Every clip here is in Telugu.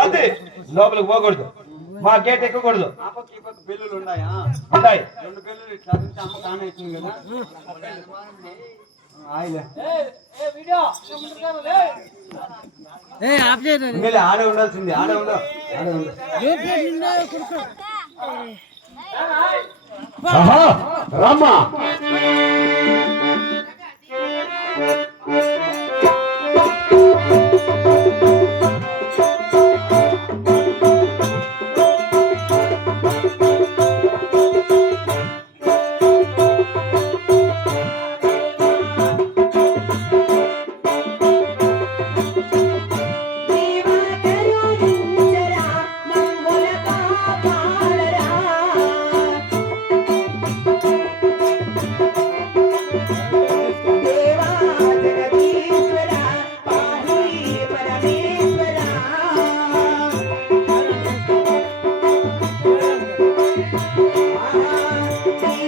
అది లోపలికి పోకూడదు. మా గేట్ ఎక్కకూడదు. ఉన్నాయా ఉంటాయి మీరు ఆడే ఉండాల్సింది ఆడే ఆహా, రామ్మా.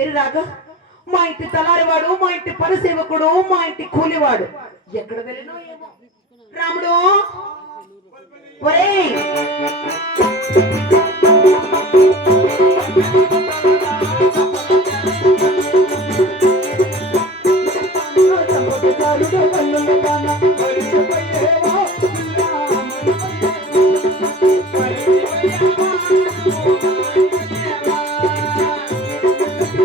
ఆస్థానముకు చేరిరాగా మా ఇంటి తలారివాడు మా ఇంటి పరసేవకుడు మా ఇంటి కూలివాడు. ఎక్కడ వెళ్ళినో ఏమో. రాముడు!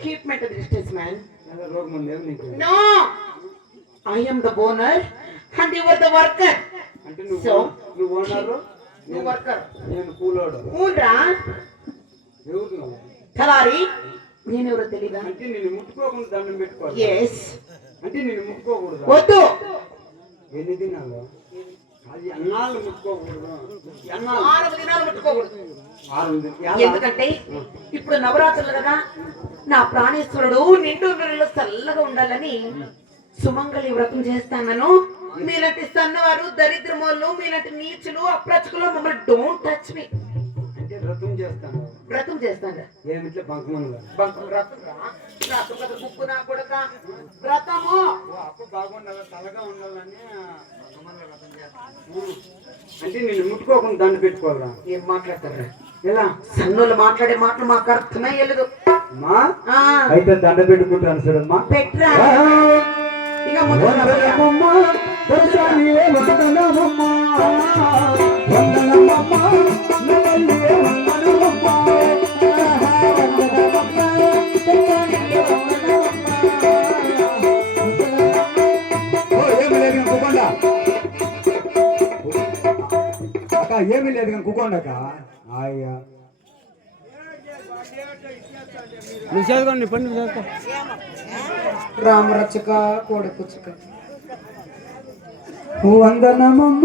Keep me. At a distance, man. No! I am the owner and you are the worker. అంటే నువ్వు So? నువ్వు ఓనరు నువ్వు worker. నేను కూలోడు. ఊన్రా ఎవరు నువ్వు? తలారి? నేనెవరో తెలీదా? అంటే నేను ముట్టుకోకుండా దండం పెట్టుకోవాలి. ఎస్ అంటే నేను ముట్టుకోకూడదు? వద్దు. ఎన్ని దినాలు? అది అన్నాళ్ళు ముట్టుకోకూడదు? అన్నాళ్ళు ఆరు దినాలు ముట్టుకోకూడదు. ఆరు దినాలు. ఎందుకంటే ఇప్పుడు నవరాత్రులు కదా నా ప్రాణేశ్వరుడు నిండు నెలలో చల్లగా ఉండాలని సుమంగళి వ్రతం చేస్తాను మీలాంటి సన్నవారు దరిద్రమోళ్ళు మీలాంటి నీచులు అప్రచుకులు మమ్మల్ని డోంట్ టచ్ మీ వ్రతం చేస్తాను. వ్రతం చేస్తాను ఏమిట్లే బంకమనుగా బంకం వ్రతం. వ్రతం కదా బుక్కు నా కొడక? వ్రతము! అప్పు బాగుండాలి? తలగా ఉండాలని. అంటే నేను ముట్టుకోకుండా దండ పెట్టుకోవాలా ఏం మాట్లాడతారు ఎలా? సన్నులు మాట్లాడే మాటలు మాకు అర్థమే వెళ్ళదు. అమ్మా అయితే దండ పెట్టుకుంటాను చూడమ్మా పెట్రా ఇక ముందు అక్క ఏమీ లేదు కానీ కుక్కోండి అక్క అయ్యా. నువ్వు చదువుకోండి పండు చదువుకో రామరచక కోడకుచక వందనమమ్మ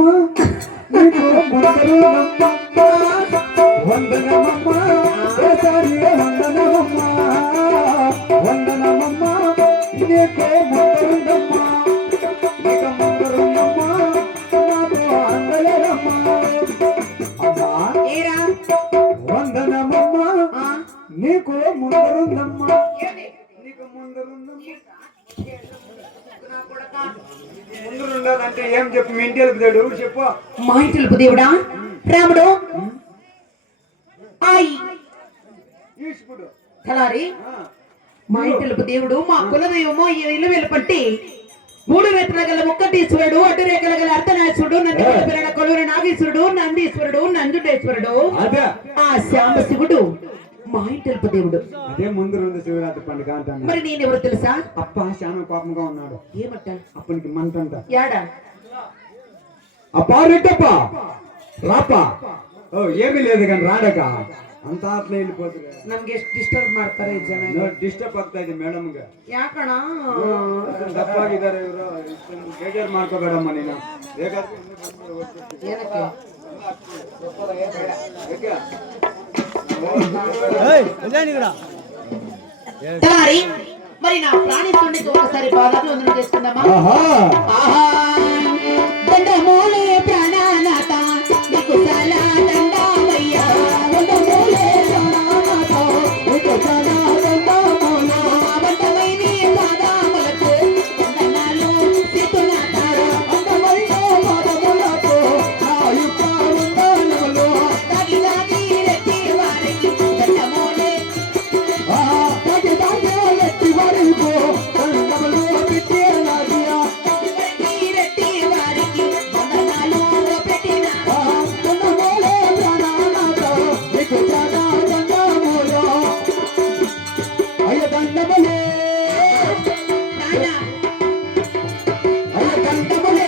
వందనమమ్మ వందనమమ్మ. వందనమమ్మ నీకు ముందరుందమ్మ. నీకు ఏం చెప్పు? మీ ఇంటి వెళ్తాడు చెప్పు? మా ఇంటి దేవుడా? రాముడు? ఈశ్వరుడు. తలారి మా ఇంటి దేవుడు మా కులదైవము ఈ ఇల్లు వెలుపట్టి మూడు రెక్కల గల ముక్కటీశ్వరుడు అడ్డు రేఖల గల అర్ధనాశ్వరుడు నంది పిల్లల కొలువురు నాగేశ్వరుడు నందీశ్వరుడు నంజుడేశ్వరుడు అదే. ఆ శాంబ శివుడు. మా ఇంటి దేవుడు అదే ముందు ఉంది శివరాత్రి పండుగ అంటాను మరి నేను ఎవరు తెలుసా అప్ప చాలా కోపంగా ఉన్నాడు ఏమంట అప్పనికి మంటంట యాడా అప్పా రెడ్డప్ప రాప ఓ ఏమీ లేదు కానీ రాడక అంతా అట్లా వెళ్ళిపోతుంది ನಮ್ಗೆ ಎಷ್ಟು ಡಿಸ್ಟರ್ಬ್ ಮಾಡ್ತಾರೆ ಈ ಜನ ಡಿಸ್ಟರ್ಬ್ ಆಗ್ತಾ ಇದೆ ಮೇಡಮ್ಗೆ ಯಾಕಣ ತಪ್ಪಾಗಿದ್ದಾರೆ ಇವರು ಇಷ್ಟೊಂದು ಬೇಜಾರು ಮಾಡ್ಕೋಬೇಡಮ್ಮ ನೀನು ಬೇಕಾದ್ರೆ ಇನ್ನೂ ಬಂದು ಹೋಗ್ತೀನಿ. ಏನಕ್ಕೆ తలారి మరి నా ప్రాణిస్తుండే ఒకసారి బాగా చేసుకుందామా? ఆహా. ఆహా.